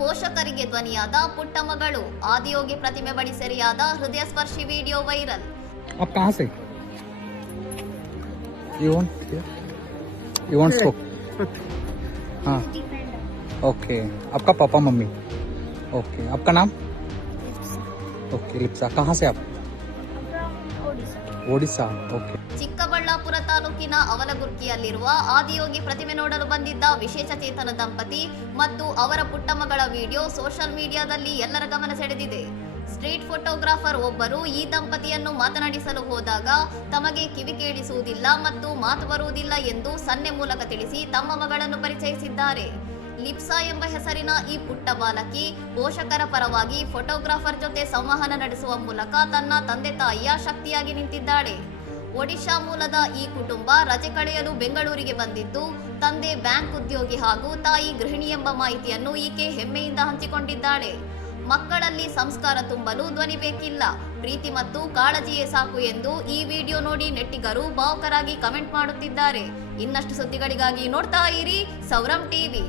ಪೋಷಕರಿಗೆ ಧ್ವನಿಯಾದ ಪುಟ್ಟ ಮಗಳು ಆದಿಯೋಗಿ ಪ್ರತಿಮೆ ಬಳಿ ಸೆರೆಯಾದ ಹೃದಯ ಸ್ಪರ್ಶಿ ವಿಡಿಯೋ ವೈರಲ್. आप कहाँ से? You want smoke? हाँ. Okay. आपका पापा मम्मी. Okay. आपका नाम? Okay. लिप्सा. कहाँ से आप? ओडिशा. Okay. ಚಿಕ್ಕಬಳ್ಳಾಪುರ ತಾಲೂಕಿನ ಅವಲಗುರ್ಕಿಯಲ್ಲಿರುವ ಆದಿಯೋಗಿ ಪ್ರತಿಮೆ ನೋಡಲು ಬಂದಿದ್ದ ವಿಶೇಷ ಚೇತನ ದಂಪತಿ ಮತ್ತು ಅವರ ಪುಟ್ಟ ಮಗಳ ವಿಡಿಯೋ ಸೋಷಿಯಲ್ ಮೀಡಿಯಾದಲ್ಲಿ ಎಲ್ಲರ ಗಮನ ಸೆಳೆದಿದೆ. ಸ್ಟ್ರೀಟ್ ಫೋಟೋಗ್ರಾಫರ್ ಒಬ್ಬರು ಈ ದಂಪತಿಯನ್ನು ಮಾತನಾಡಿಸಲು ಹೋದಾಗ ತಮಗೆ ಕಿವಿ ಕೇಳಿಸುವುದಿಲ್ಲ ಮತ್ತು ಮಾತು ಬರುವುದಿಲ್ಲ ಎಂದು ಸನ್ನೆ ಮೂಲಕ ತಿಳಿಸಿ ತಮ್ಮ ಮಗಳನ್ನು ಪರಿಚಯಿಸಿದ್ದಾರೆ. ಲಿಪ್ಸಾ ಎಂಬ ಹೆಸರಿನ ಈ ಪುಟ್ಟ ಬಾಲಕಿ ಪೋಷಕರ ಪರವಾಗಿ ಫೋಟೋಗ್ರಾಫರ್ ಜೊತೆ ಸಂವಹನ ನಡೆಸುವ ಮೂಲಕ ತನ್ನ ತಂದೆ ತಾಯಿಯ ಶಕ್ತಿಯಾಗಿ ನಿಂತಿದ್ದಾಳೆ. ಒಡಿಶಾ ಮೂಲದ ಈ ಕುಟುಂಬ ರಜೆ ಕಳೆಯಲು ಬೆಂಗಳೂರಿಗೆ ಬಂದಿದ್ದು, ತಂದೆ ಬ್ಯಾಂಕ್ ಉದ್ಯೋಗಿ ಹಾಗೂ ತಾಯಿ ಗೃಹಿಣಿ ಎಂಬ ಮಾಹಿತಿಯನ್ನು ಈಕೆ ಹೆಮ್ಮೆಯಿಂದ ಹಂಚಿಕೊಂಡಿದ್ದಾಳೆ. ಮಕ್ಕಳಲ್ಲಿ ಸಂಸ್ಕಾರ ತುಂಬಲು ಧ್ವನಿ ಬೇಕಿಲ್ಲ, ಪ್ರೀತಿ ಮತ್ತು ಕಾಳಜಿಯೇ ಸಾಕು ಎಂದು ಈ ವಿಡಿಯೋ ನೋಡಿ ನೆಟ್ಟಿಗರು ಭಾವುಕರಾಗಿ ಕಮೆಂಟ್ ಮಾಡುತ್ತಿದ್ದಾರೆ. ಇನ್ನಷ್ಟು ಸುದ್ದಿಗಳಿಗಾಗಿ ನೋಡ್ತಾ ಇರಿ ಸೌರಂ ಟಿವಿ.